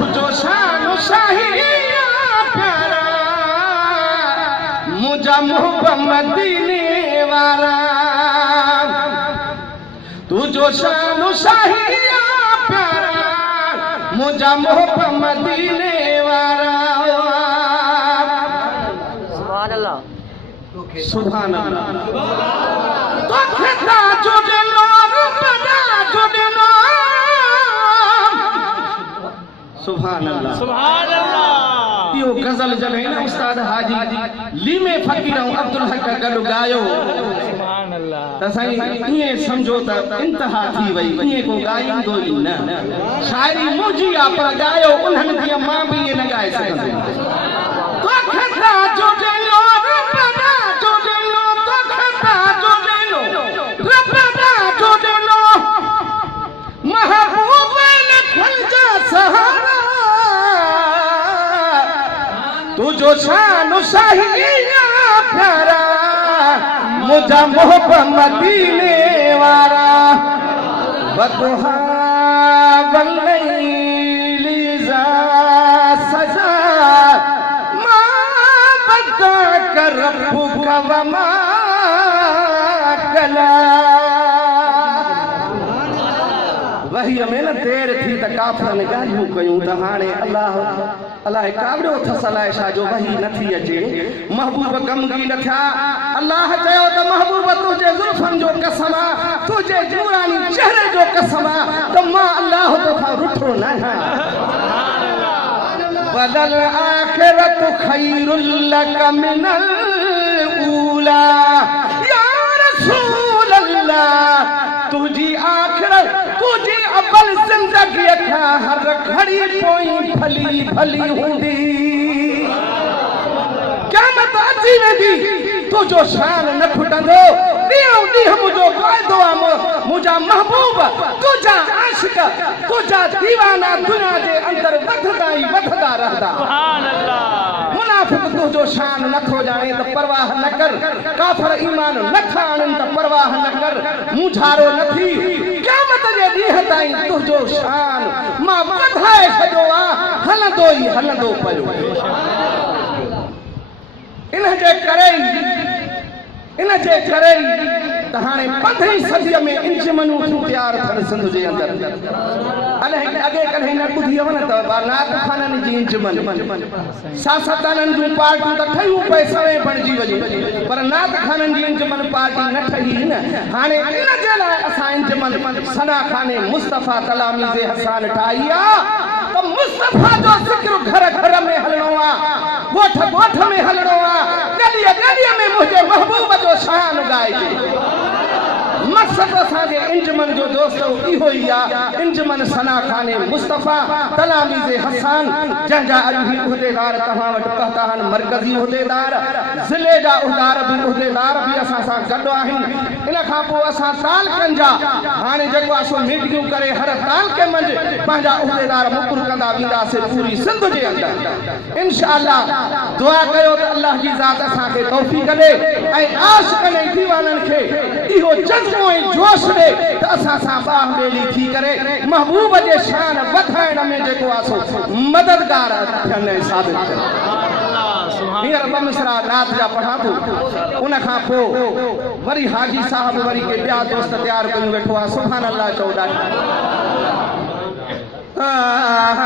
तुझो शान शाही प्यारा मुझा मोहब्बत मदीने वारा तुझो शान शाही प्यारा मुझा मोहब्बत मदीने वारा सुभान अल्लाह सुभान अल्लाह तो खेता जुड़े लो बड़ा जुड़े लो सुभान अल्लाह सुभान अल्लाह यो गजल जॾहिं न उस्ताद हाजी लीमे फ़कीर ऐं अब्दुल हक गॾु गायो सुभान अल्लाह त साईं ईअं सम्झो त इंतिहा थी वई ईअं को ॻाईंदो ई न शाइरी मुंहिंजी आहे पर ॻायो उन्हनि जीअं मां बि ईअं न ॻाए सघंदुमि तो खेता जुड़े लो बड़ा जुड़े लो तो खेता जुड़े लो बड़ा जुड़े लो महबूब ने खलजा सहारा तुझो शान शाही प्यारा मुझा मोहब्बत मदीने वारा बदुहा वल्लैली ज़ा सजा मा बद्दाक रब्बुक वमा कला वही में न देर थी त काफ़रनि ॻाल्हियूं कयूं त हाणे अलाह अलाए कावड़ो अथसि अलाए छा जो वही नथी अचे महबूब गमगी न थिया अलाह चयो त महबूब तुंहिंजे ज़ुल्फ़नि जो कसम आहे तुंहिंजे नूरानी चेहरे जो कसम आहे त मां अलाह तोखां रुठो न आहियां बदल आखिरत खैरुल लक मिनल ऊला या रसूल अल्लाह तुझी आखिरत तुझी अव्वल जिंदगी खां हर घड़ी पोई भली भली हूंदी क़यामत अची वेंदी तुझो शान न खुटंदो ॾींहों ॾींहुं मुंहिंजो फ़ाइदो आहे मुंहिंजा महबूब तुझा आशिक तुझा दीवाना दुनिया जे अंदरि वधंदा ई वधंदा रहंदा सुभान अल्लाह मुनाफ़िक़ तुझो शान नथो ॼाणे त परवाह न कर काफ़िर ईमान नथा आणनि त परवाह न कर मुझारो न थी क़यामत जे ॾींहं ताईं तुझो शान मां वधाए छॾियो आहे हलंदो ई हलंदो पियो इन जे करे त हाणे 15वीं सदीअ में इंजमनूं तयार थियनि सिंध जे अंदरि अलाए अॻे कॾहिं न ॿुधी हुयव न त नात ख़ाननि जी इंजमन सियासतदाननि जूं पार्टियूं त ठहियूं पए सवे बणिजी वञे पर नात ख़ाननि जी इंजमन पार्टी न ठही न हाणे इन जे लाइ असां इंजमन सना खाने मुस्तफ़ा तलामीज़ हसान ठाही आहे त मुस्तफ़ा जो ज़िक्र घर घर में हलणो आहे ॻोठ ॻोठ में हलणो आहे गलीअ गलीअ में मुंहिंजे महबूब जो शान ॻाइजे मक़सद असांजे इंजमन जो दोस्तो इहो ई आहे इंजमन सना खाने मुस्तफ़ा तलामीज़ हसान जंहिंजा अॼु बि उहिदेदार तव्हां वटि पहुता आहिनि मर्कज़ी उहिदेदार ज़िले जा उहिदेदार बि असां सां गॾु आहिनि इन खां पोइ असां तालकनि जा हाणे जेको आहे सो मीटिंगूं करे हर तालके मंझि पंहिंजा उहिदेदार मुक़ररु कंदा वेंदासीं पूरी सिंध जे अंदरि इंशाअल्लाह दुआ कयो त अल्लाह जी ज़ात असांखे तौफ़ीक़ ॾे ऐं आशिक़नि ऐं दीवाननि खे इहो जज़्बो ऐं जोश ॾे त असां सां बाह ॿेड़ी थी करे महबूब जे शान वधाइण में जेको आहे सो मददगार थियनि ऐं साबित थियनि हींअर ॿ मिसरा नात जा पढ़ां थो उन खां पोइ वरी हाजी साहब वरी के ॿिया दोस्त तयारु कयूं वेठो आहे सुभान अल्लाह चओ ॾाढा